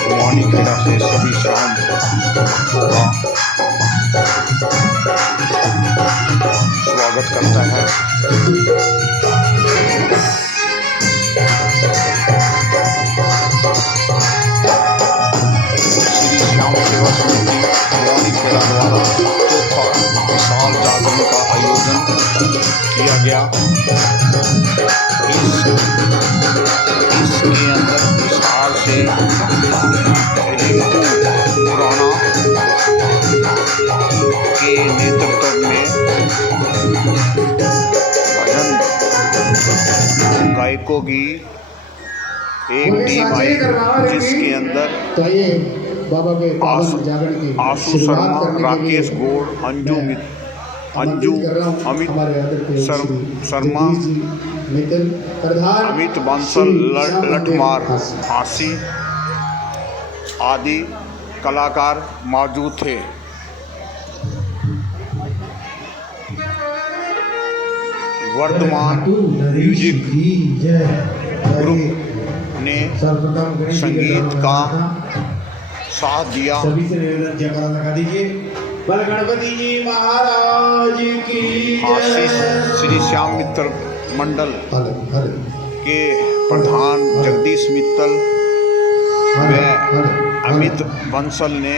भवानी खेड़ा से सभी शाम का स्वागत करता है। श्री श्याम सेवा समिति भवानी खेड़ा द्वारा चौथा विशाल जागरण का आयोजन किया गया। इसके अंदर विशाल से पुराना के नेतृत्व में भजन गायकों की एक टीम आई, जिसके अंदर आशु शर्मा, राकेश गौड़, अमित शर्मा, अमित बांसल, लठमार फांसी आदि कलाकार मौजूद थे। वर्धमान म्यूजिक ग्रुप ने संगीत का साथ दिया। सभी से निवेदन जयकारा लगा दीजिए। बल गणपति जी महाराज की आशीष श्री श्याम मित्तल मंडल के प्रधान जगदीश मित्तल व अमित बंसल ने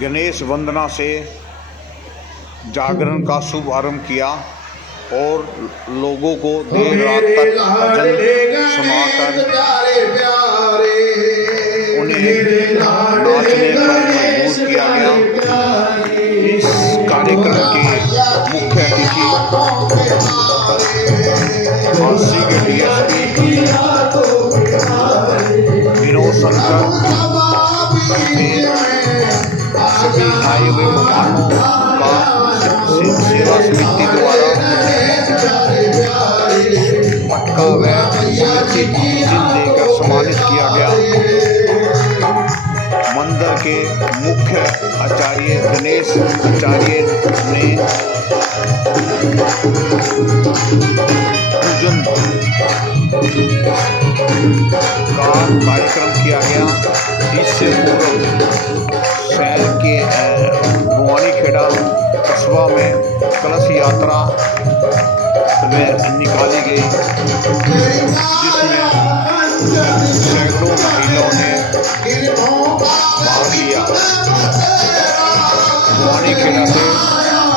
गणेश वंदना से जागरण का शुभारंभ किया और लोगों को देर रात तक भजन सुनाकर उन्हें नाचने पर मजबूर किया गया। इस कार्यक्रम के मुख्य अतिथि झांसी के डीएसपी विनोद शंकर समेत सभी आए हुए मेहमानों का सेवा समिति द्वारा पटका व देकर सम्मानित किया गया। मंदिर के मुख्य आचार्य गणेश आचार्य ने पूजन का कार्यक्रम किया गया। इससे पूर्व शहर के भवानी खेड़ा कस्बा में कलश यात्रा निकाली गई, जिसमें सैकड़ों महिलाओं ने भाग लिया। भवानी खेड़ा से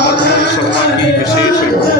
मनमोहन शर्मा की विशेष रिपोर्ट।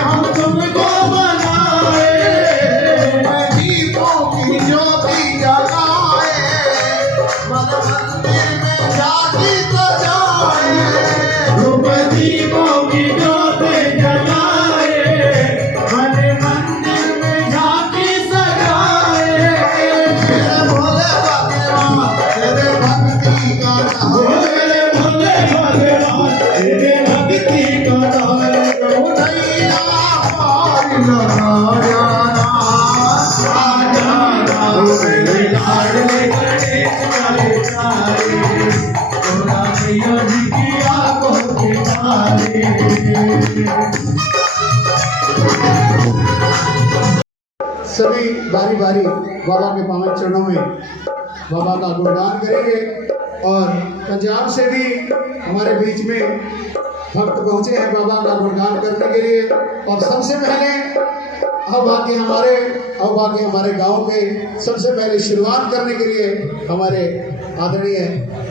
हम तुमको बनाए, दीपों की ज्योत सभी बारी बारी बाबा के पावन चरणों में बाबा का गुणगान करेंगे। और पंजाब से भी हमारे बीच में भक्त पहुंचे हैं बाबा का गुणगान करने के लिए। और सबसे पहले अवभाग्य हमारे गांव के सबसे पहले शुरुआत करने के लिए हमारे आदरणीय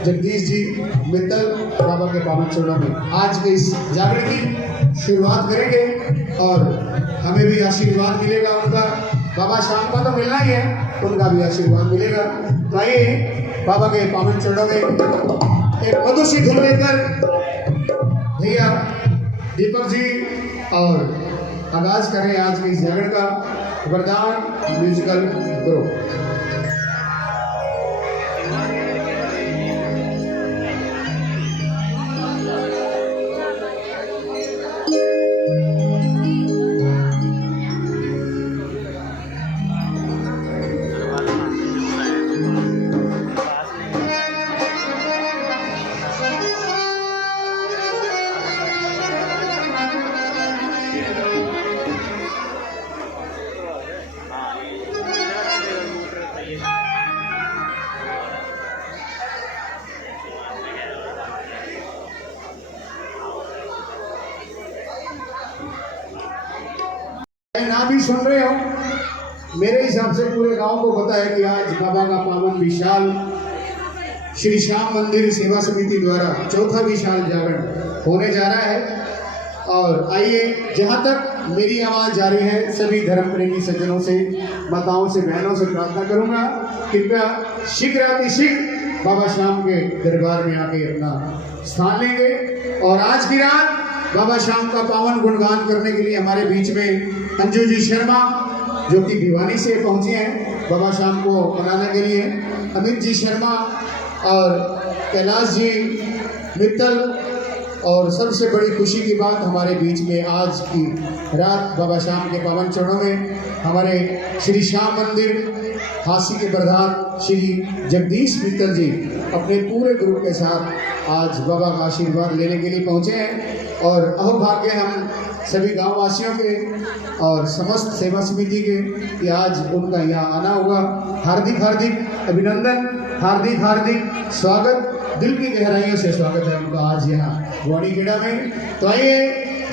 जगदीश जी मित्तल बाबा के पावन चरणों में आज के इस जागरण की शुरुआत करेंगे। और हमें भी आशीर्वाद मिलेगा उनका। बाबा शाम का तो मिलना ही है, उनका भी आशीर्वाद मिलेगा। तो आइए बाबा के पावन चरणों में एक मधुर सी धुन लेकर भैया दीपक जी और आगाज करें आज के इस जागरण का। वरदान म्यूजिकल ग्रुप। ना भी सुन रहे हो, मेरे हिसाब से पूरे गांव को पता है कि आज बाबा का पावन विशाल श्री श्याम मंदिर सेवा समिति द्वारा चौथा विशाल जागरण होने जा रहा है। और आइए, जहां तक मेरी आवाज जा रही है, सभी धर्म प्रेमी सज्जनों से, माताओं से, बहनों से प्रार्थना करूंगा, कृपया शीघ्र बाबा श्याम के दरबार में आके अपना स्थान लेंगे। और आज की रात बाबा श्याम का पावन गुणगान करने के लिए हमारे बीच में अंजू जी शर्मा जो कि भिवानी से पहुंचे हैं बाबा श्याम को मनाने के लिए, अमित जी शर्मा और कैलाश जी मित्तल। और सबसे बड़ी खुशी की बात, हमारे बीच में आज की रात बाबा श्याम के पावन चरणों में हमारे श्री श्याम मंदिर हासी के प्रधान श्री जगदीश मित्तल जी अपने पूरे ग्रुप के साथ आज बाबा का आशीर्वाद लेने के लिए पहुंचे हैं। और अहोभाग्य हम सभी गाँव वासियों के और समस्त सेवा समिति के कि आज उनका यहाँ आना हुआ। हार्दिक अभिनंदन, हार्दिक स्वागत, दिल की गहराइयों से स्वागत है उनका आज यहाँ वाणीखेड़ा में। तो आइए,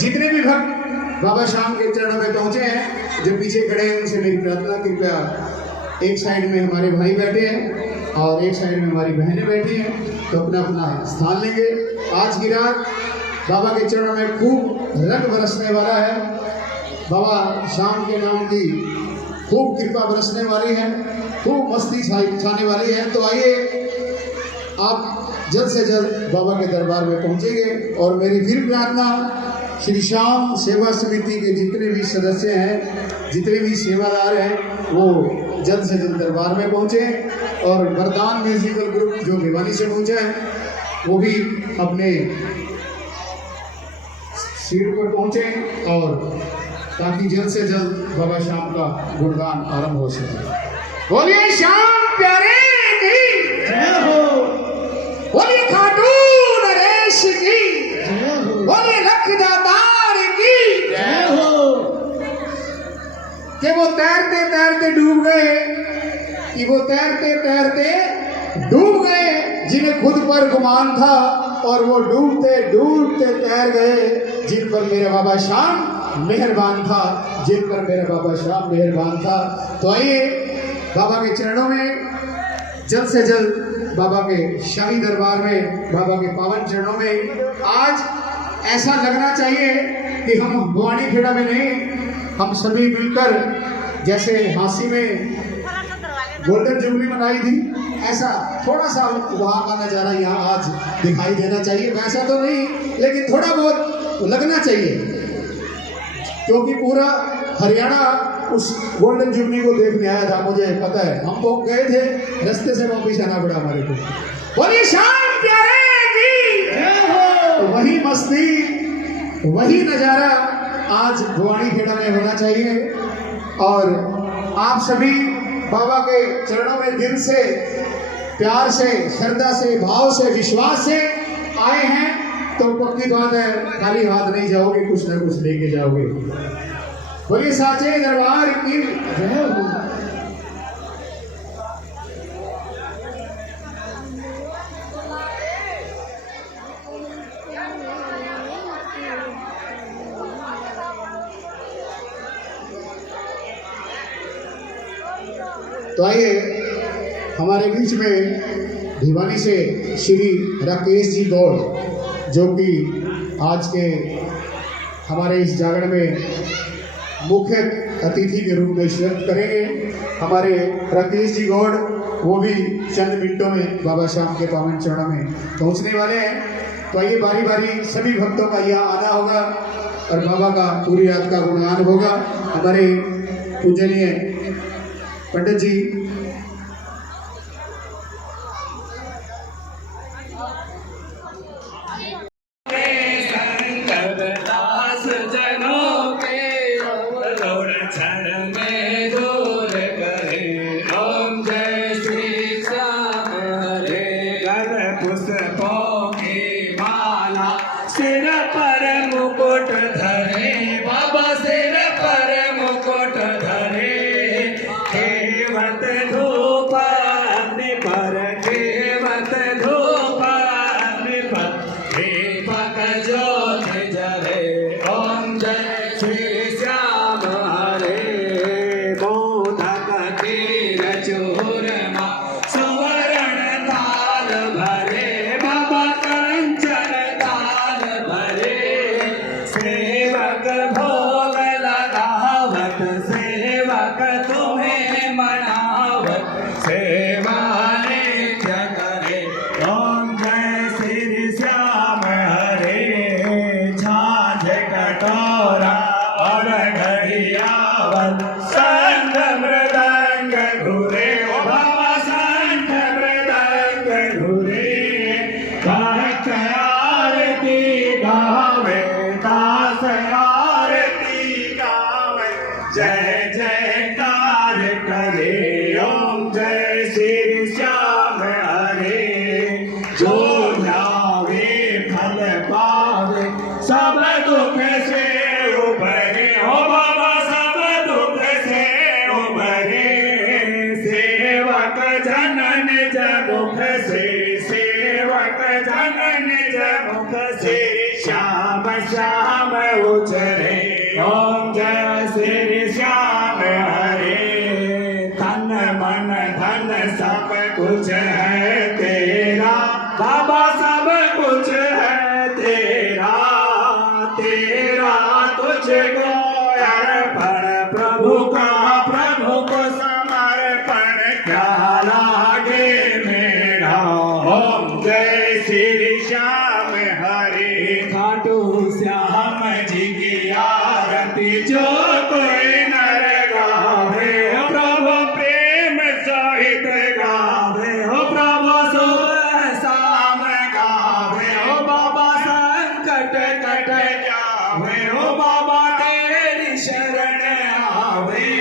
जितने भी भक्त बाबा श्याम के चरणों में पहुँचे हैं, जो पीछे खड़े हैं, उनसे मेरी प्रार्थना, कृपया एक साइड में हमारे भाई बैठे हैं और एक साइड में हमारी बहनें बैठी हैं, तो अपना अपना स्थान लेंगे। आज की रात बाबा के चरणों में खूब रंग बरसने वाला है, बाबा श्याम के नाम की खूब कृपा बरसने वाली है, खूब मस्ती छाने वाली है। तो आइए, आप जल्द से जल्द बाबा के दरबार में पहुंचेंगे। और मेरी फिर प्रार्थना, श्री श्याम सेवा समिति के जितने भी सदस्य हैं, जितने भी सेवादार हैं, वो जल्द से जल्द दरबार में पहुंचे। और वरदान म्यूजिकल ग्रुप जो भिवानी से पहुंचा है, वो भी अपने सीट पर पहुंचे और ताकि जल्द से जल्द बाबा श्याम का गुणगान आरंभ हो सके। बोलिए श्याम प्यारे की जय हो, बोलिए खाटू नरेश की जय हो, बोलिए लखदातार की जय हो। कि वो तैरते तैरते डूब गए, कि वो तैरते तैरते डूब गए, जिन्हें खुद पर गुमान था, और वो डूबते डूबते तैर गए, जिन पर मेरा बाबा श्याम मेहरबान था, जिन पर मेरा बाबा श्याम मेहरबान था। तो आइए, बाबा के चरणों में जल्द से जल्द बाबा के शाही दरबार में, बाबा के पावन चरणों में आज ऐसा लगना चाहिए कि हम वाणीखेड़ा में नहीं, हम सभी मिलकर, जैसे हासी में गोल्डन जुबली मनाई थी, ऐसा थोड़ा सा वहाँ का नज़ारा यहाँ आज दिखाई देना चाहिए। वैसा तो नहीं, लेकिन थोड़ा बहुत लगना चाहिए, क्योंकि पूरा हरियाणा उस गोल्डन जुबली को देखने आया था, मुझे पता है। हम तो गए थे, रास्ते से वापिस आना पड़ा हमारे को। बोलिए श्याम प्यारे की जय हो। तो वही मस्ती, वही नज़ारा आज वाणीखेड़ा में होना चाहिए। और आप सभी बाबा के चरणों में दिल से, प्यार से, श्रद्धा से, भाव से, विश्वास से आए हैं। तो पक्की बात है खाली हाथ नहीं जाओगे, कुछ ना कुछ लेके जाओगे। बोलिए साचे दरबार की जय हो। तो आइए हमारे बीच में भिवानी से श्री राकेश जी गौड़ जो कि आज के हमारे इस जागरण में मुख्य अतिथि के रूप में शिरकत करेंगे। हमारे राकेश जी गौड़ वो भी चंद मिनटों में बाबा श्याम के पावन चरणों में पहुंचने वाले हैं। तो आइए बारी बारी सभी भक्तों का यहाँ आना होगा और बाबा का पूरी रात का गुणगान होगा। हमारे पूजनीय पंडित जी पुष्पों की माला सिर पर मुकुट धरे, बाबा सिर पर मुकुट धरे, केवट धूप अग्नि पर, केवट धूप अग्नि पर, दीपक ज्योति जले। ओम जय श्री श्याम हरे। मोदक खीर चूरमा सुवर्ण थाल भरे, बाबा कंचन थाल भरे, सेवक भोग लगावत, सेवक तुम्हें मनावत, सेवा नित्य करे। ओम जय श्री श्याम हरे। झांझ कटोरा और घड़ियावत, संग मृदंग घुरे, ओ बाबा संग मृदंग घुरे, भक्त आरती गावे, दास आरती गावे, जय जयकार करे। ओम जय श्री श्याम हरे। जो लावे फल पावे, सब दुख से उबरे, ओ बाबा सब दुख से उबरे, सेवक जन निज मुख से, सेवक जन निज मुख से, श्याम श्याम उचरे। ओम जय श्री श्याम हरे। तन मन धन सब कुछ है तेरा, बाबा सब कुछ है तेरा, तेरा तुझको अर्पण, प्रभु का प्रभु को समर्पण, क्या लागे मेरा। ओम जय श्री श्याम हरे। खाटू श्याम जी की आरती जो कोई नर गावे, प्रभु प्रेम सहित गावे, हो प्रभु सुबह शाम गावे, हो बाबा संकट कट जावे, हो बाबा तेरी शरण आवे।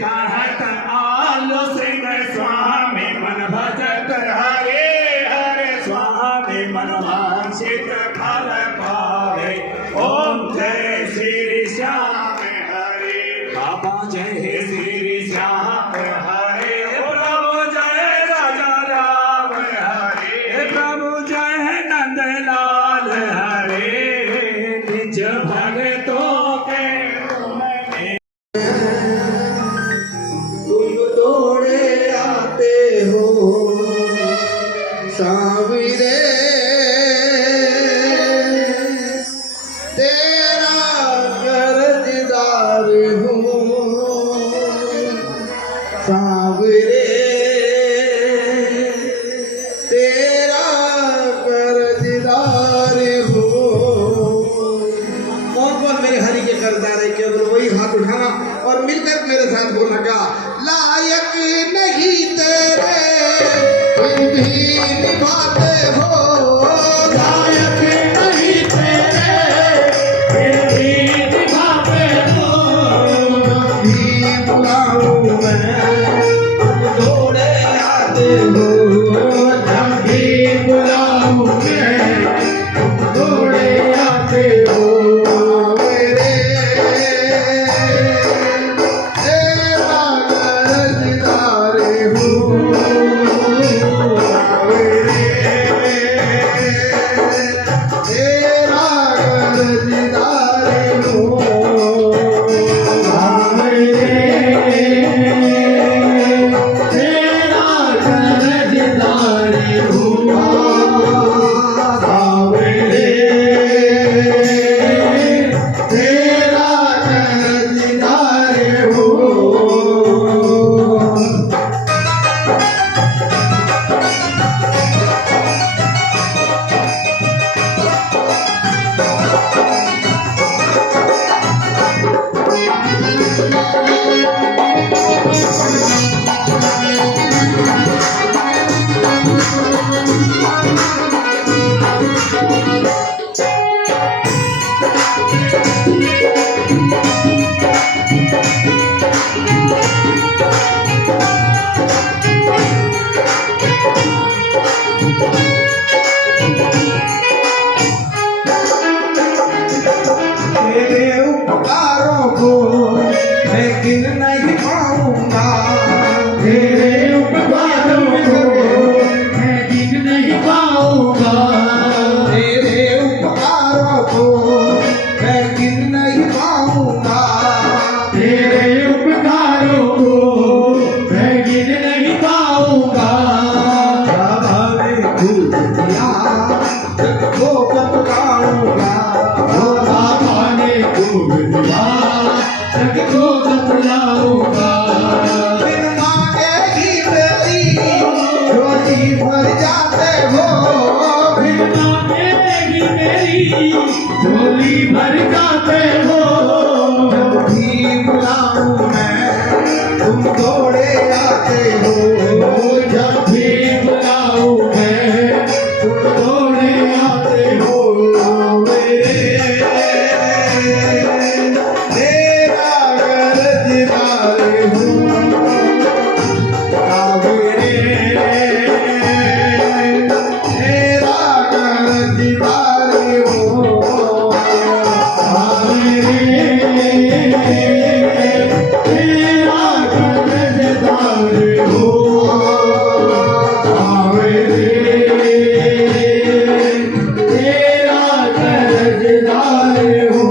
कहत आलो सिंह स्वामी मन भजत हरे, हरे स्वामी मन वांछित फल पावे। ओम जय श्री श्याम हरे। बाबा जय श्री श्याम हरे। प्रभु जय राजा राम हरे, प्रभु जय नंदलाल हरे, निज भगतों के तुमने तुम तोड़े आते हो साविरे, तेरा कर्जदार हूँ साविरे, तेरा कर्जदार हूँ। कौन कौन मेरे हरि के कर्जदार है? केवल वही हाथ उठाना और मिलकर मेरे साथ बोलना क्या? लायक नहीं तेरे फिर भी निभाते हो, लायक नहीं तेरे फिर भी निभाते हो, जब भी बुलाऊं मैं तुम दौड़े आते हो, जब भी बुलाऊं मैं तुम को मैं गिन नहीं पाऊंगा। तेरे उपकारों को मैं गिन नहीं पाऊंगा। बाबा ने भूल दिया जग को बतलाऊंगा। ओ बाबा ने खूब दिया जग को बतलाऊंगा। बिन मांगे ही मेरी झोली भर जाते हो। बिन मांगे ही मेरी झोली भर जाते हो। जब भी बुलाऊं मैं तुम दौड़े आते हो। जब भी बुलाऊं मैं तुम दौड़े आते हो। तेरा कर्जदार हूँ। तेरा कर्जदार हूँ। तेरा कर्जदार हो। तेरा कर्जदार हो।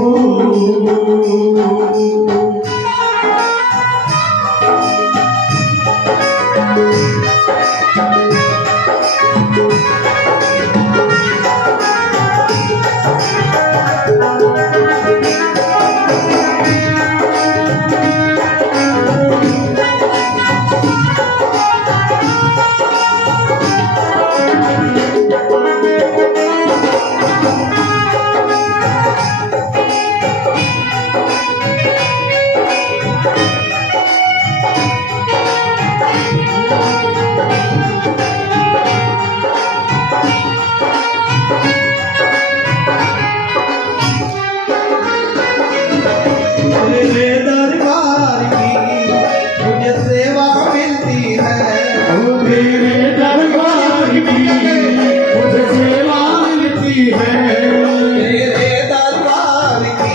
तेरे दरबार की मुझे सेवा मिलती है। तेरे दरबार की मुझे सेवा मिलती है। तेरे दरबार की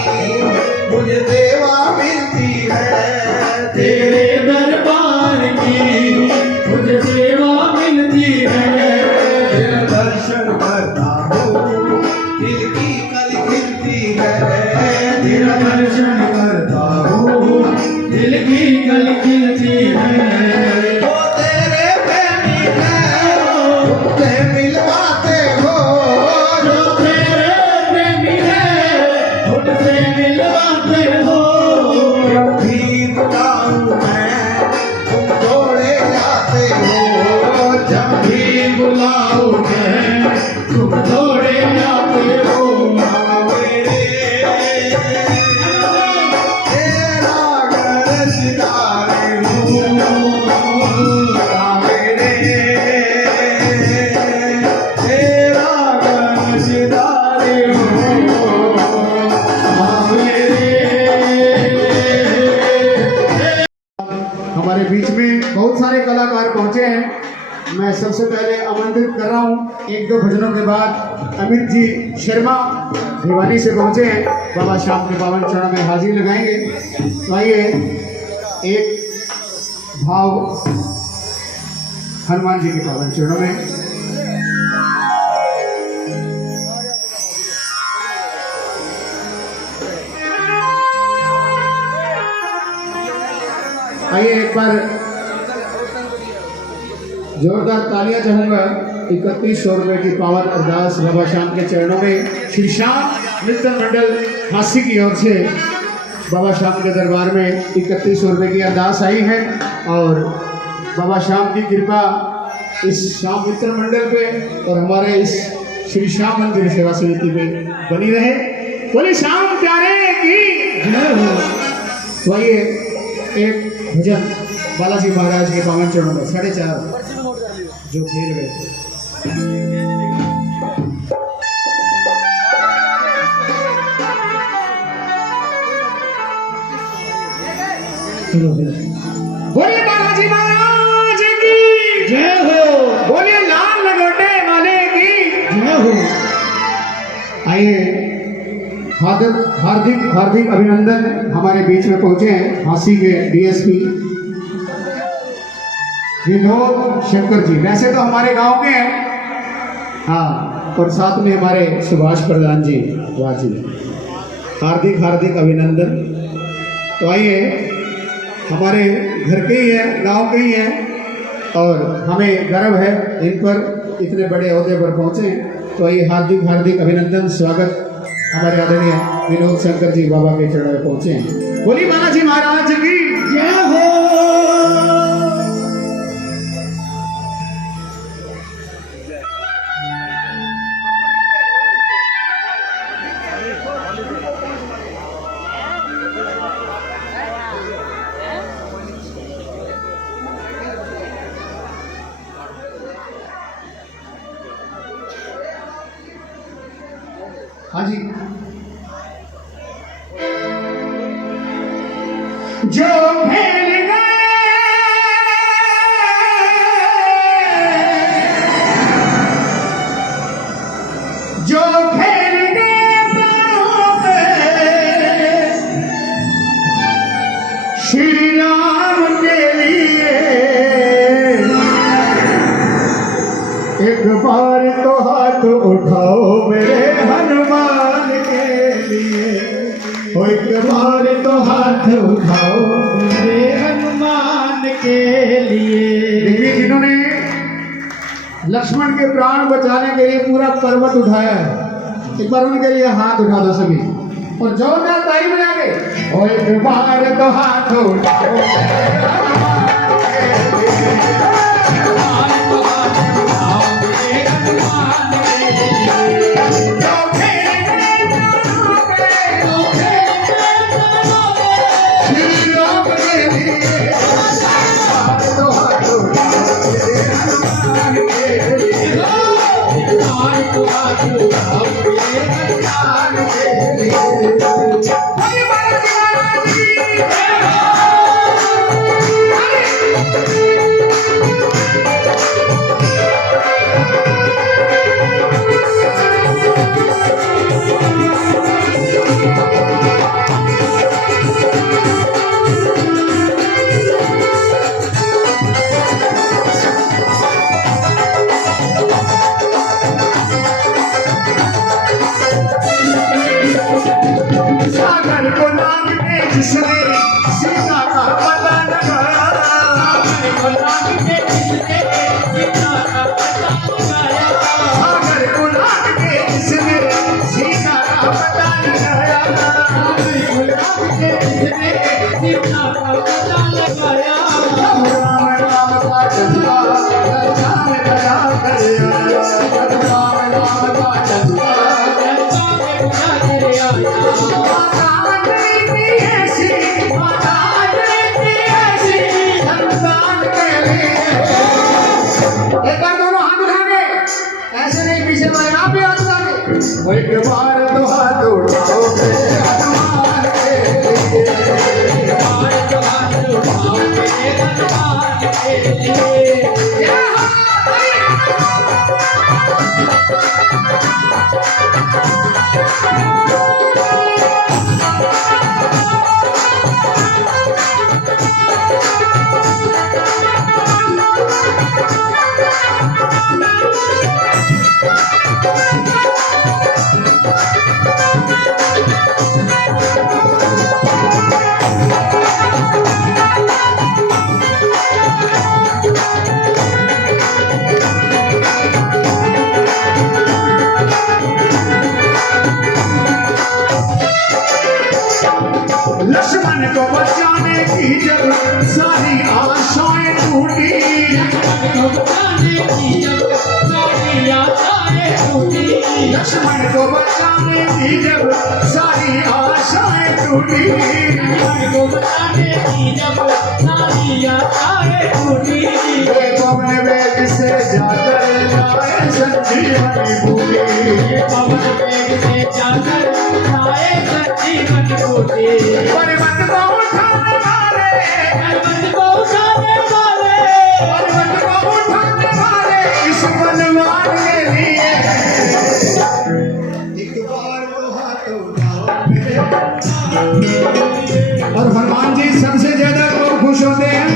मुझे सेवा मिलती है। तेरे दरबार की मुझे सेवा मिलती है। तेरा दर्शन करता हूँ दिल की कल खिलती है। तेरा दर्शन करता हूँ दिल की कल खिलती है। वो तेरे प्रेमी हैं तुमसे मिलवाते हो। जो तेरे प्रेमी है उनसे मिलवाते हो। जब भी बुलाऊं मैं तुम दौड़े आते हो। जब भी बुलाओ मैं तुम दौड़े आते हो। तेरा कर्जदार हूँ। तेरा कर्जदार हमारे बीच में बहुत सारे कलाकार पहुंचे हैं। मैं सबसे पहले आमंत्रित कर रहा हूं, एक दो भजनों के बाद अमित जी शर्मा भिवानी से पहुंचे हैं। बाबा श्याम के पावन चरणों में हाजिरी लगाएंगे। तो आइए एक भाव हनुमान जी के पावन चरणों में। आइए एक बार जोरदार तालियां चाहूंगा। 3100 रुपए की पावन अरदास बाबा श्याम के चरणों में श्री श्याम मित्र मंडल हासी की ओर से बाबा श्याम के दरबार में 3100 रुपए की अरदास आई है। और बाबा श्याम की कृपा इस श्याम मित्र मंडल पे और हमारे इस श्री श्याम मंदिर सेवा समिति पे बनी रहे। बोले श्याम प्यारे की जय हो। तो आइए एक भजन बालाजी महाराज के पावन चरणों में 4.5 जो खेल गए थे। बोलिए बालाजी महाराज की जय हो। बोलिए लाल लंगोटे वाले की जय हो। आइए हार्दिक हार्दिक अभिनंदन हमारे बीच में पहुंचे हैं हांसी के डीएसपी विनोद शंकर जी। वैसे तो हमारे गांव के हैं, हाँ, और साथ में हमारे सुभाष प्रधान जी, वाह जी, हार्दिक हार्दिक अभिनंदन। तो आइए, हमारे घर के ही हैं, गांव के ही हैं और हमें गर्व है इन पर, इतने बड़े ओहदे पर पहुंचे। तो आइए, हार्दिक हार्दिक अभिनंदन, स्वागत। हमारे आदरणीय विनोद शंकर जी बाबा के चरण में पहुंचे हैं। बोली बालाजी महाराज की जय हो। हाँ जी। जो खेल गए जो खेल गए प्राणों पे श्री राम के लिए, एक बार तो हाथ उठाओ मेरे हनुमान के लिए, ओ एक बार तो हाथ उठाओ मेरे हनुमान के लिए। देखिए, जिन्होंने लक्ष्मण के प्राण बचाने के लिए पूरा पर्वत उठाया है, एक बार उनके लिए हाथ उठा दो सभी और जोरदार ताली बजा के, ओ एक बार तो हाथ उठाओ मेरे हनुमान के लिए। सागर को नाम के जिसने सीता का पता लगाया, सागर को नाम के जिसने सीता का पता लगाया, सागर को नाम के जिसने सीता का पता लगाया, सागर को नाम के जिसने सीता का पता लगाया। राम राम का चंदा जान लगा कर आया, राम राम का चंदा एक बार तो हाथ उठाओ मेरे हनुमान के लिए, एक बार तो हाथ उठाओ मेरे हनुमान के लिए। लक्ष्मण को बचाने की जब सारी आशाएं टूटी, लक्ष्मण को बचाने की जब सारी आशाएं टूटी, पवन वेग से जाकर लाए संजीवनी बूटी, पवन वेग से जाकर लाए संजीवनी बूटी। पर्वत को उठाने वाले, पर्वत को उठाने वाले, पर्वत को उठाने वाले इस बलवान के लिए, एक बार तो हाथ उठाओ मेरे। और हनुमान जी सबसे ज्यादा लोग खुश होते हैं,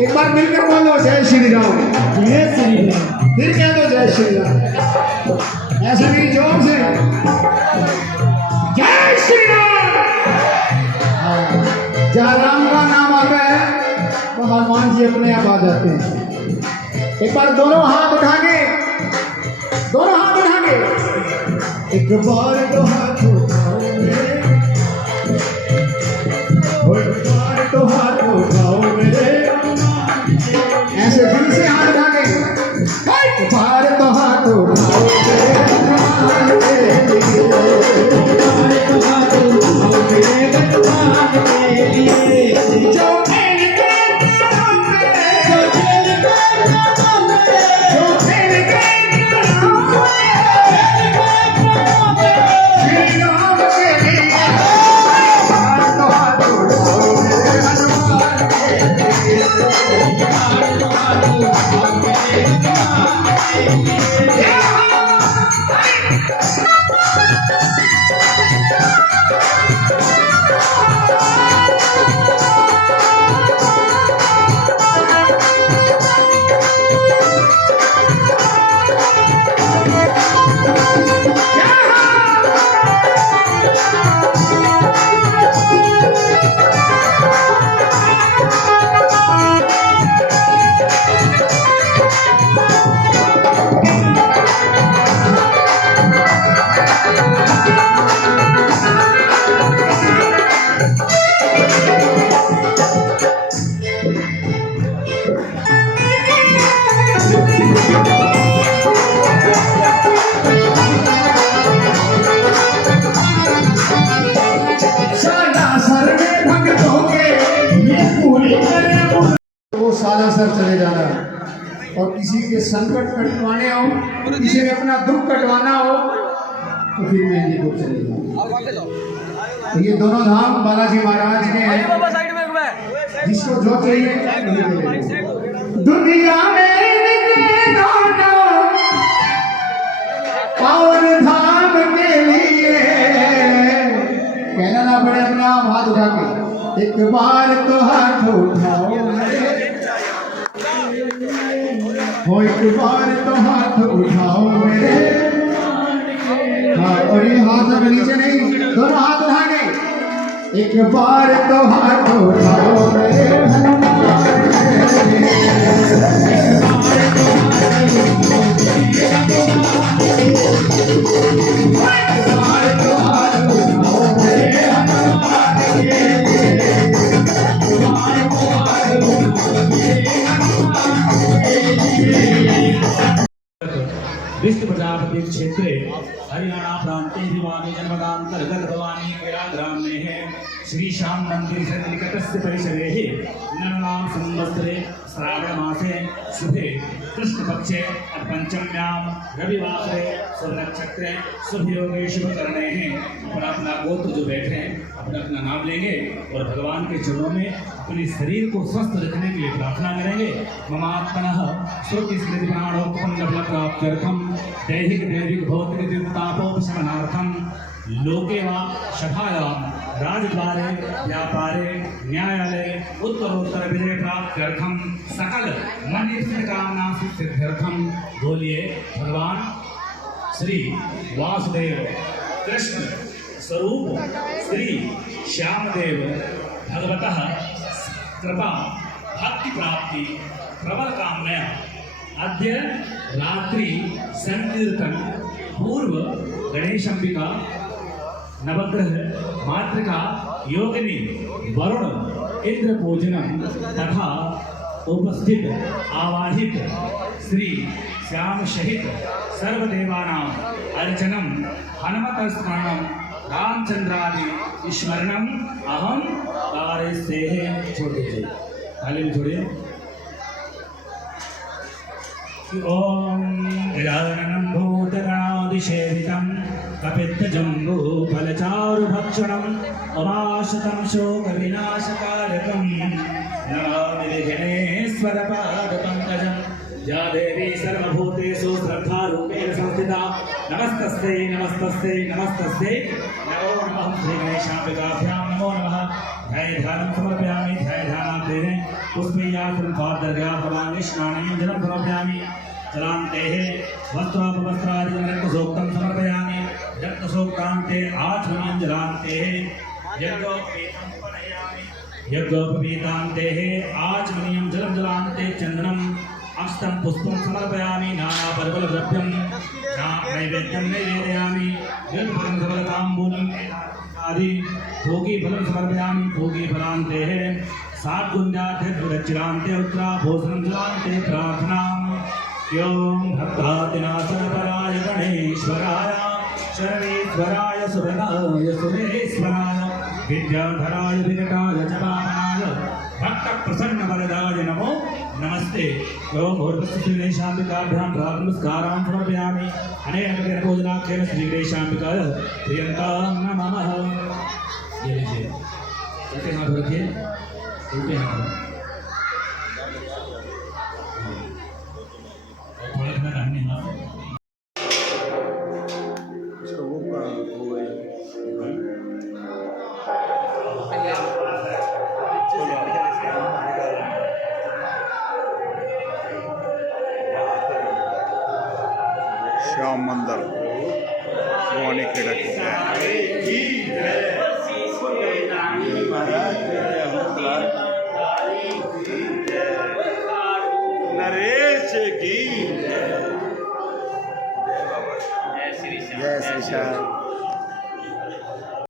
एक बार मिलकर बोलो जय श्री राम, जय श्री राम। फिर कह दो जय जय श्री राम। ऐसा नहीं, जोर से जय श्री राम। हाँ, जहाँ राम का नाम आता है तो हनुमान जी अपने आप आ जाते हैं। एक बार दोनों हाथ उठा के, दोनों हाथ उठा के, एक बार तो हाथ उठाओ मेरे, एक बार तो हाथ उठाओ मेरे, ऐसे दिल से हाथ उठा के, एक बार तो हाथ उठाओ मेरे, हनुमान के लिए, एक बार तो हाथ उठाओ मेरे, हनुमान के लिए, जो खेल के नाम पे, जो खेल के नाम पे, जो खेल के नाम पे, श्री राम के लिए, बार तो हाथ उठाओ मेरे, हनुमान के लिए, बार तो हाथ उठाओ मेरे, हनुमान के लिए। सालासर चले जाना, और किसी के संकट कटवाने हो, किसी ने अपना दुख कटवाना हो तो फिर मेहंदीपुर चले जाओ। तो ये दोनों धाम बालाजी महाराज के हैं, जिसको जो चाहिए दुनिया में दोनों पावन धाम के लिए कहना ना पड़े, अपना हाथ उठा के एक बार तो हाथ उठाओ, हो एक बार तो हाथ उठाओ मेरे। हाँ, और ये हाथ अब नीचे नहीं, दोनों हाथ उठा के एक बार तो हाथ उठाओ मेरे, हनुमान के लिए। विष्णु प्रजापति क्षेत्र हरियाणा प्रांते भिवानी जनपदांतर्गत भवानी केरा ग्राम में है श्री श्याम मंदिर से निकटस्य परिसरे नवनाम संवत्सरे श्रावण मासे शुभे कृष्ण पक्षे पंचम्यां रविवासरे शुभ नक्षत्रे शुभ योगे शुभ करने हैं। अपना अपना गोत्र जो बैठे हैं अपना अपना नाम लेंगे और भगवान के चरणों में अपने शरीर को स्वस्थ रखने के लिए प्रार्थना करेंगे। ममात्मनः श्रुति स्मृति प्राणोत्पन्न बल प्राप्त्यर्थम दैहिक दैविक भौतिक तापोपशमनार्थम लोके वा सभायां राजद्वारे व्यापारे न्यायालये उत्तरोत्तर विजय प्राप्त्यर्थम सकल मनीषित कामना सिद्ध्यर्थम बोलिए भगवान श्री वासुदेव कृष्ण स्वरूप श्री श्यामदेव भगवतः कृपा भक्ति प्राप्ति प्रबल कामनया अद्य रात्रि संकीर्तन पूर्व गणेशंबिका नवग्रह मातृका योगिनी वरुण इंद्र पूजनम तथा उपस्थित आवाहित श्री श्याम सहित सर्वदेवानां अर्चनम हनुमत स्मरणम रामचंद्रादि स्मरणम अहम कार्य से छोड़ दीजिए। ताली छोड़िए। ओम गजाननं भूतगणाधिसेवितं कपित्थजम्बूफलचारुभक्षणम् उमाशतं शोकविनाशकारकं नमामि विघ्नेश्वरपादपङ्कजं या देवी सर्वभूतेषु श्रद्धारूपेण संस्थिता नमस्तस्यै नमस्तस्यै नमस्तस्यै नमो नमः श्रीगणेशाम्बिकाभ्यां नमो नमः। ध्यानं समर्पयामि ध्यानाग्रे पुष्पैयासनपादर्घ्या भवानि स्नानं समर्पयामि। चलान्ते वस्त्रापवस्त्रादि रक्तसूक्तं समर्पयामि रक्तसूक्तान्ते आचमनीयं जलान्ते यज्ञोपवीतान्ते आचमनीयं जलं जलान्ते चन्दनम् अष्टम पुष्पं समर्पयामि नानापरिमलद्रव्यं नैवेद्यं निवेदयामि यद्फलं सबलताम्बूलम् आदि भोगीफलं समर्पयामि भोगीफलान्ते सात्कुञ्जाद्यद्विरचिरान्ते उत्तराभूषणं जलान्ते प्रार्थनां यों भक्तादिनाशनपराय गणेश्वराय शरणेश्वराय सुभगाय सुरेश्वराय विद्याधराय विकटाय च पावनाय भक्तप्रसन्नवरदाय नमो नमस्ते ओम भूर्भुवस्सुश्रीगणेशाम्बिकाभ्यां प्रातःनमस्कारान् समर्पयामि अनेन प्रकारेण पूजनाख्येन श्रीगणेशाम्बिकाय प्रियन्तां नमः। ये लीजिए उल्टे हाथ रखिए उल्टे हाथ थोड़ा थोड़ा दाहिने हाथ इसका वो हो गई श्याम मंदिर भवानी खेड़ा की नरेश की जय श्री श्याम।